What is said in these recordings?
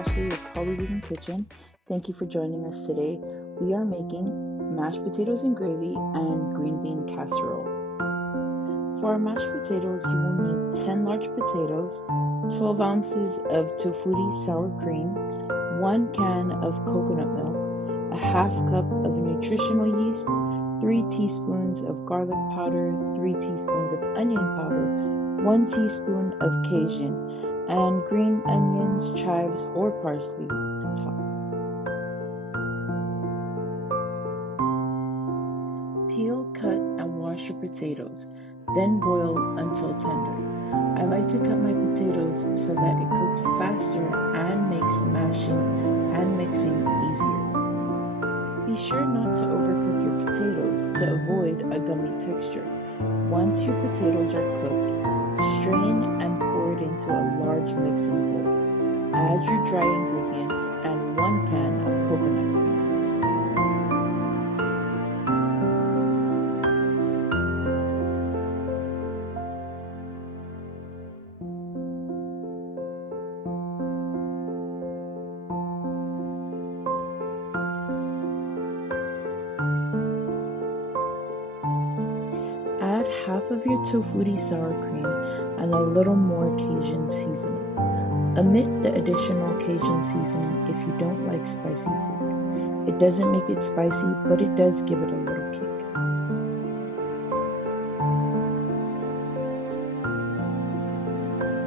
Ashley with Probably Vegan Kitchen. Thank you for joining us today. We are making mashed potatoes and gravy and green bean casserole. For our mashed potatoes, you will need 10 large potatoes, 12 ounces of Tofutti sour cream, 1 can of coconut milk, a half cup of nutritional yeast, 3 teaspoons of garlic powder, 3 teaspoons of onion powder, 1 teaspoon of Cajun, and green onions, chives, or parsley to top. Peel, cut, and wash your potatoes, then boil until tender. I like to cut my potatoes so that it cooks faster and makes mashing and mixing easier. Be sure not to overcook your potatoes to avoid a gummy texture. Once your potatoes are cooked, strain and pour it into a large mixing bowl. Add your dry ingredients and 1 can of coconut cream. Add half of your Tofutti sour cream and a little more Cajun seasoning. Omit the additional Cajun seasoning if you don't like spicy food. It doesn't make it spicy, but it does give it a little kick.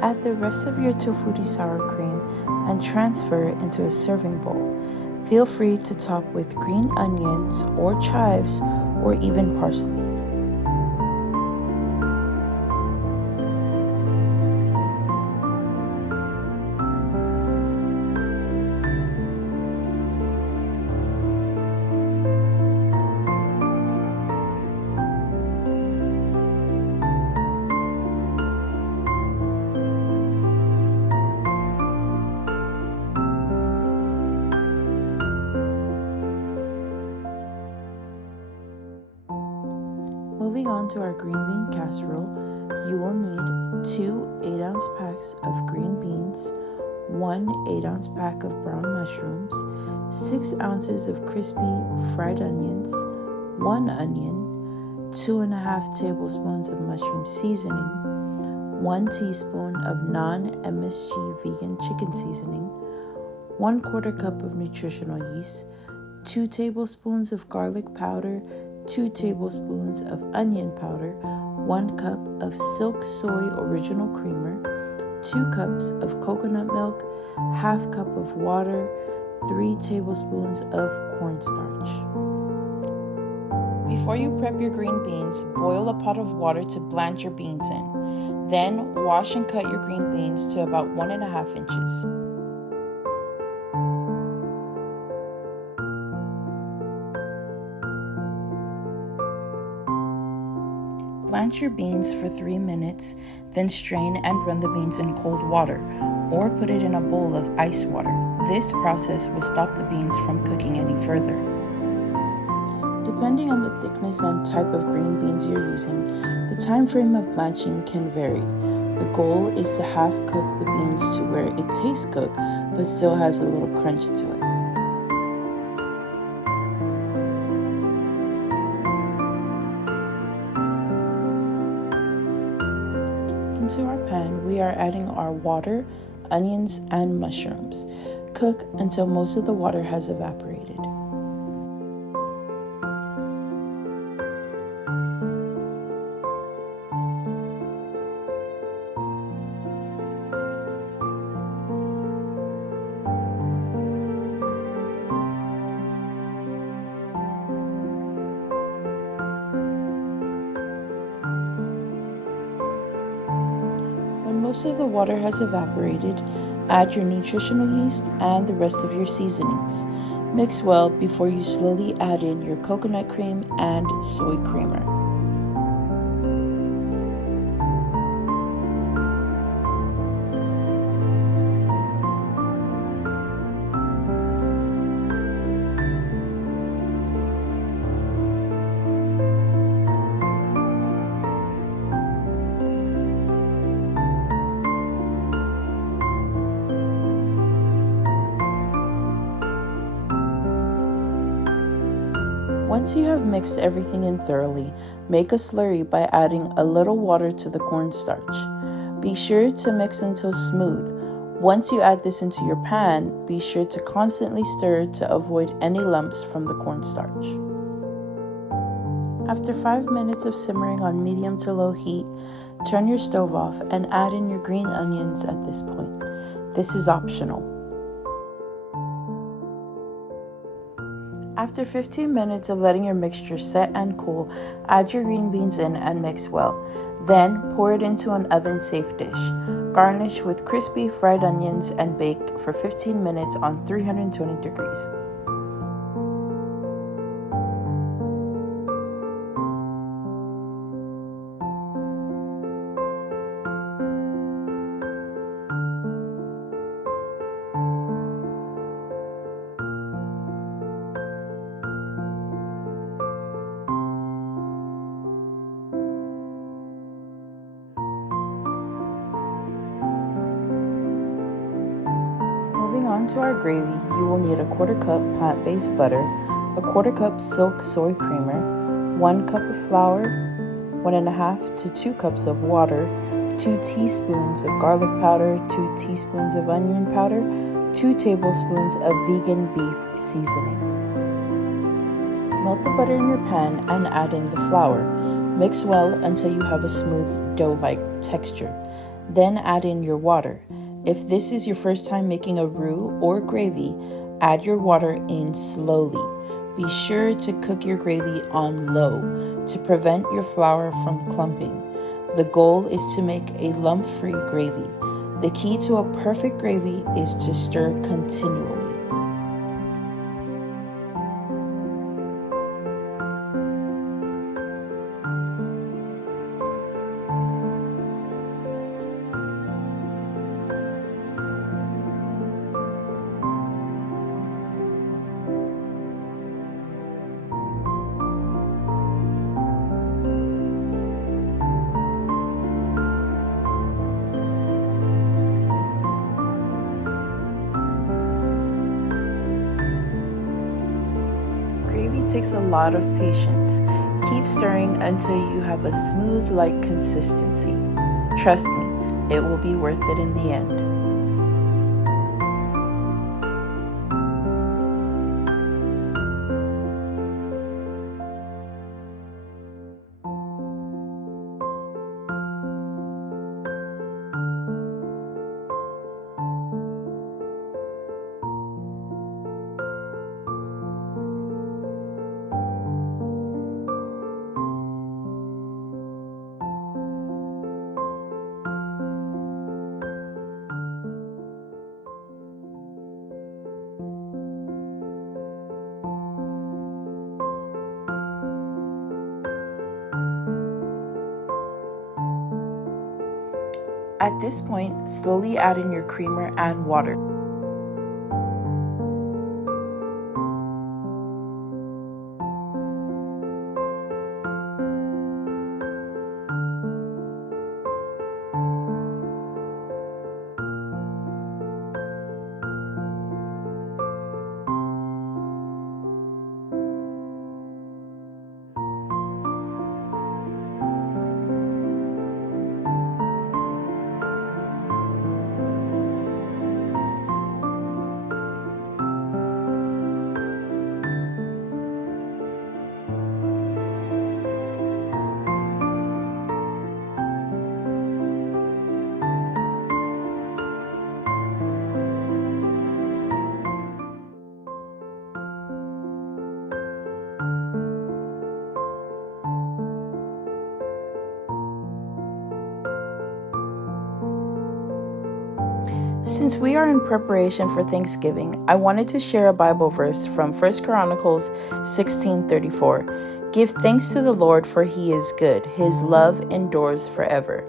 Add the rest of your Tofutti sour cream and transfer it into a serving bowl. Feel free to top with green onions or chives or even parsley. Moving on to our green bean casserole, you will need 2 8-ounce packs of green beans, 1 8-ounce pack of brown mushrooms, 6 ounces of crispy fried onions, 1 onion, 2.5 tablespoons of mushroom seasoning, 1 teaspoon of non-MSG vegan chicken seasoning, 1/4 cup of nutritional yeast, 2 tablespoons of garlic powder, 2 tablespoons of onion powder, 1 cup of Silk Soy Original Creamer, 2 cups of coconut milk, half cup of water, 3 tablespoons of cornstarch. Before you prep your green beans, boil a pot of water to blanch your beans in. Then wash and cut your green beans to about 1.5 inches. Blanch your beans for 3 minutes, then strain and run the beans in cold water, or put it in a bowl of ice water. This process will stop the beans from cooking any further. Depending on the thickness and type of green beans you're using, the time frame of blanching can vary. The goal is to half cook the beans to where it tastes cooked, but still has a little crunch to it. Into our pan, we are adding our water, onions, and mushrooms. Cook until most of the water has evaporated. When most of the water has evaporated, add your nutritional yeast and the rest of your seasonings. Mix well before you slowly add in your coconut cream and soy creamer. Once you have mixed everything in thoroughly, make a slurry by adding a little water to the cornstarch. Be sure to mix until smooth. Once you add this into your pan, be sure to constantly stir to avoid any lumps from the cornstarch. After 5 minutes of simmering on medium to low heat, turn your stove off and add in your green onions at this point. This is optional. After 15 minutes of letting your mixture set and cool, add your green beans in and mix well. Then pour it into an oven-safe dish. Garnish with crispy fried onions and bake for 15 minutes on 320 degrees. Moving on to our gravy, you will need a 1/4 cup plant-based butter, a 1/4 cup silk soy creamer, 1 cup of flour, 1.5 to 2 cups of water, 2 teaspoons of garlic powder, 2 teaspoons of onion powder, 2 tablespoons of vegan beef seasoning. Melt the butter in your pan and add in the flour. Mix well until you have a smooth dough-like texture. Then add in your water. If this is your first time making a roux or gravy, add your water in slowly. Be sure to cook your gravy on low to prevent your flour from clumping. The goal is to make a lump-free gravy. The key to a perfect gravy is to stir continually. Gravy takes a lot of patience. Keep stirring until you have a smooth-like consistency. Trust me, it will be worth it in the end. At this point, slowly add in your creamer and water. Since we are in preparation for Thanksgiving, I wanted to share a Bible verse from 1 Chronicles 16:34. Give thanks to the Lord, for he is good. His love endures forever.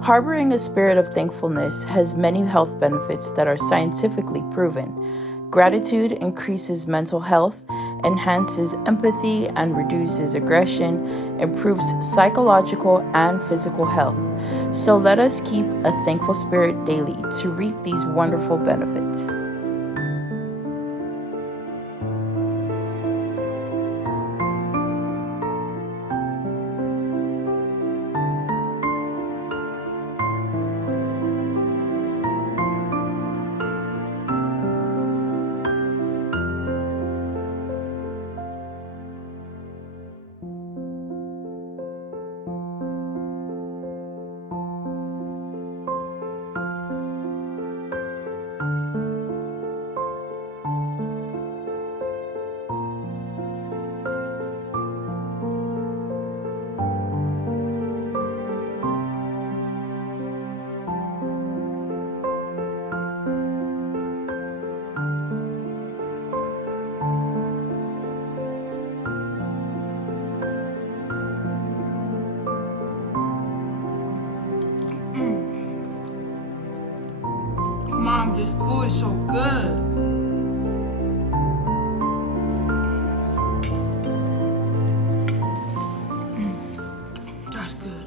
Harboring a spirit of thankfulness has many health benefits that are scientifically proven. Gratitude increases mental health, enhances empathy and reduces aggression, improves psychological and physical health. So let us keep a thankful spirit daily to reap these wonderful benefits. this food is so good. That's good.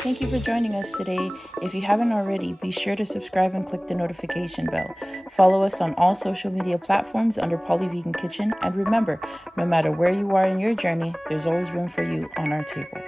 Thank you for joining us today. If you haven't already, be sure to subscribe and click the notification bell. Follow us on all social media platforms under Polyvegan Kitchen. And remember, no matter where you are in your journey, there's always room for you on our table.